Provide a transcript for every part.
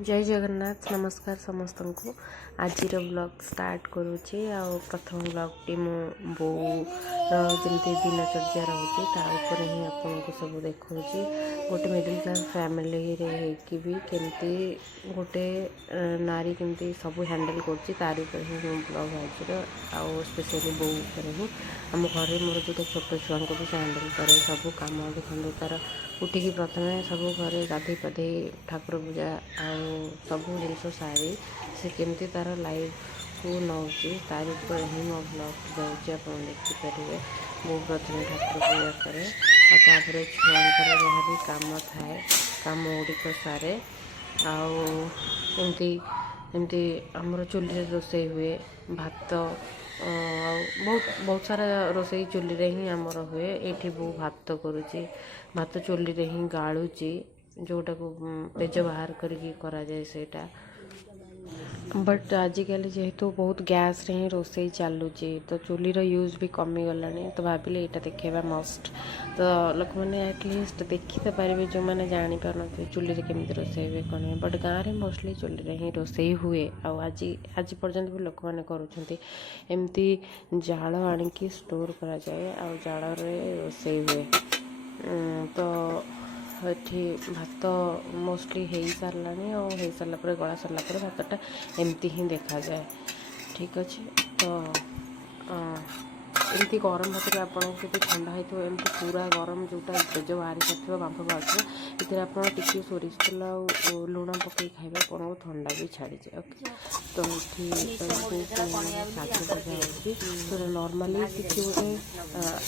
जय जगन्नाथ नमस्कार समस्त को आज ब्लॉग स्टार्ट करुँचे आ प्रथम ब्लॉगटी मो बो जमी दिनचर्या रोचे तापर ही आपको सब देखा गोटे मिडिल क्लास फैमिली रे भी केमती गोटे नारी केमती सब हैंडल कर ब्लॉग आज स्पेशली बो ही आम घर मोर जो छोट छुआ को भी हैंडल करे सब कम देखते तार उठिकी प्रथम सब घरे गाधे पाधे ठाकुर पूजा सब जिन सारी से केमती तार लाइफ को नौची तार ही मो ब्लॉग जाऊँगी आप देखिपारे वो प्रथम ठाकुर पूजा करे और छुआर जहाँ भी कम थाए कम गुड़िक सारे आमती एमती आमर चूल्हे रोसे हुए भात बहुत बहुत सारा रोसई चूल्ही रे ही आमर हुए ये बो भात करुच्ची भात चूल्ही रे ही गालुची जोटा को पेज बाहर करके करा जाए सेटा बट आजिकल जेहेतु बहुत गैस रे ही रोसई चलुची तो चूल्ही रो यूज भी कमी गलानी तो भाविले यहाँ देखा मस्ट तो लोक मैंने एटलिस्ट देखी तो पारे जो मैंने जानी पार चूल्ही रे केमती रोसई हुए कौन बट गाँव में मोस्टली चूल्ही रे ही रोसई हुए आज पर्यंत भी लोक मैंने करुँच एमती जाल आणिकी स्टोर करा जाए आ जाल रे रोसई हुए तो ये भात मोस्टली हो सारा और हो सारापर गला सारापर भातटा एमती ही देखा जाए ठीक अच्छे तो एमती गरम भात आपको ठंडा होती एमती पूरा गरम जोटा पेज बाहरी सारी बांफ बाहर ये आप सोरिष तेल लुण पकई खाइबा आपको ठंडा भी छाड़ी जाए ओके तो ये शाग भजा हो नॉर्मली किसी गोटे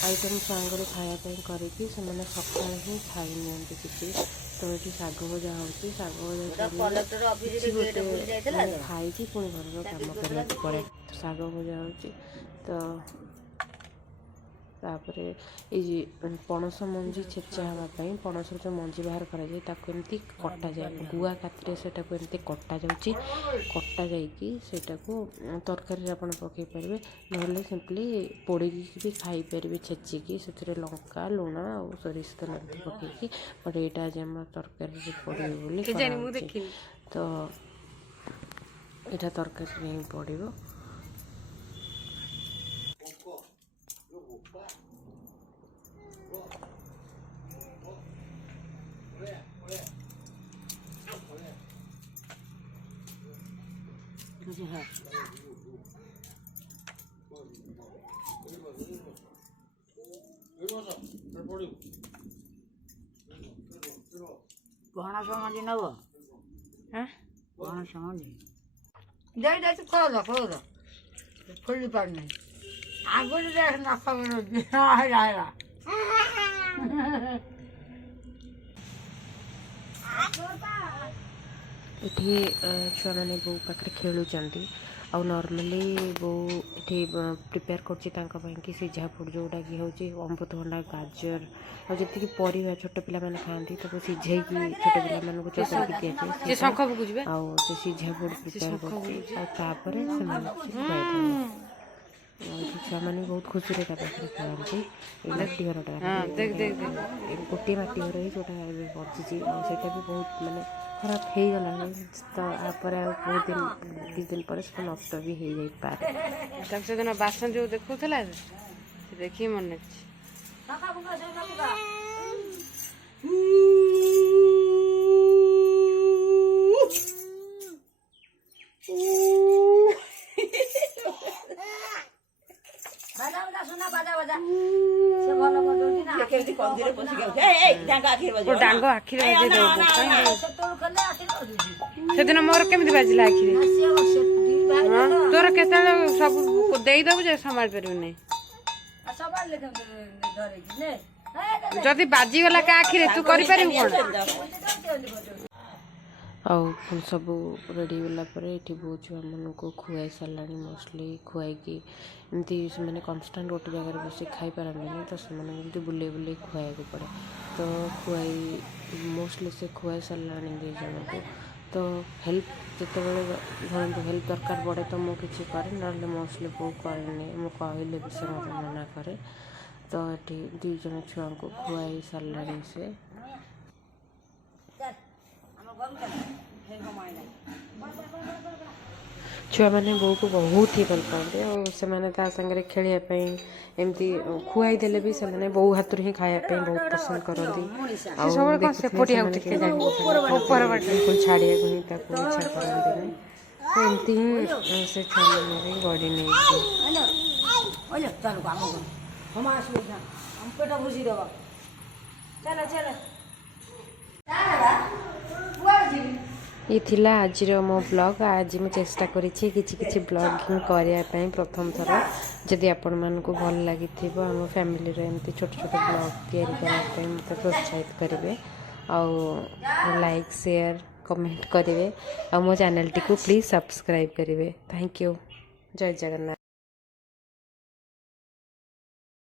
आइटम सांगे खायापी करके सका ही खाई नि किसी तो ये शाग भजा हो शाग भजा खाई पुणी घर कम करने पड़े शाग भजा हो तो तापर ये पणस मंजी छेचा हाँपाई पणस जो मंजी बाहर कराए एमती कटा जाए गुआ काती से एमती कटा जाटा तरकारी आप पकई पारे ना सिंपली पोड़ी भी खाई पारे छेचिकी से लंका लुण और सोरिष तेल पकईकी बट यहाँ आज आम तरकारी पड़े तो यहाँ तरकारी पड़ो पणस मजी नब पणस मजी दे खोल खोली पारना आगुरी देख नखा ये छुआ मैंने बो पाखे खेलुंट आउ नॉर्मली बो ये प्रिपेयर कर सिझा फुड जोटा कि हूँ अमृतभंडा गाजर और जी परिवा छोट पिला खाती तो सिझे छोट पिला चकड़ी दिए सिझा फुड प्रिपेयर कर छुआ मैंने बहुत खुशी खेलती मटी घर गोटे मटी घर ही जोटा बची भी बहुत मानने खराब हो गला तो यापर बहुत दिन 2 दिन पर नष्ट भी हो जाए से दिन बासन जो देखा देखिए मन डांग आखिर से दिन मोर केमी बाजिला आखिर तोर के सब देदेबु जे संभाल पारे जदि बाजीगला का आखिर तू कर आउ सब रेडी होगापर ये बहुत छुआ मन को खुआई सारा मोस्टली खुआई एमती से कन्स्टाट गोटे जगह बस खाई पारती तो से बुले बुले खुआक पड़े तो खुआई मोस्टली से खुआई सारा 2 जन को तो हेल्प जिते हेल्प दरकार पड़े तो मुझे किसी करे ना मोस्टली बो कैनि मुझे कहले भी से मत मना करे तो ये 2 जन छुआ को खुआई सारा से ଛୁଆମାନେ ବୋଉକୁ ବହୁତ ହି ଭଲ ପାଆନ୍ତି ଆଉ ସେମାନେ ତା ସାଙ୍ଗରେ ଖେଳିବା ପାଇଁ ଏମିତି ଖୁଆଇ ଦେଲେ ବି ସେମାନେ ବୋଉ ହାତରୁ ହିଁ ଖାଇବା ପାଇଁ ବହୁତ ପସନ୍ଦ କରନ୍ତି ଆଉ ଦେଖୁଥିବେ ସେମାନେ ବିଲକୁଲ ଛାଡ଼ିବାକୁ ହିଁ ତାକୁ ଇଚ୍ଛା କରନ୍ତିନି ଏମିତି ହିଁ ସେ ଛୁଆମାନେ ବି ଗଢ଼ି ନେଇଛି। ये थिला आजिर मो ब्लॉग आज मैं चेष्टा करिछि किछि किछि ब्लॉगिंग करिया पई प्रथम थर जदि आपण मन को भल लागि थिबो हम फैमिली रे एमती छोट छोट ब्लॉग तयारी करा पई मते प्रोत्साहित करिवे और लाइक शेयर कमेंट करिवे और मो चैनल टी को प्लीज सब्सक्राइब करिवे। Thank you. जय जगन्नाथ।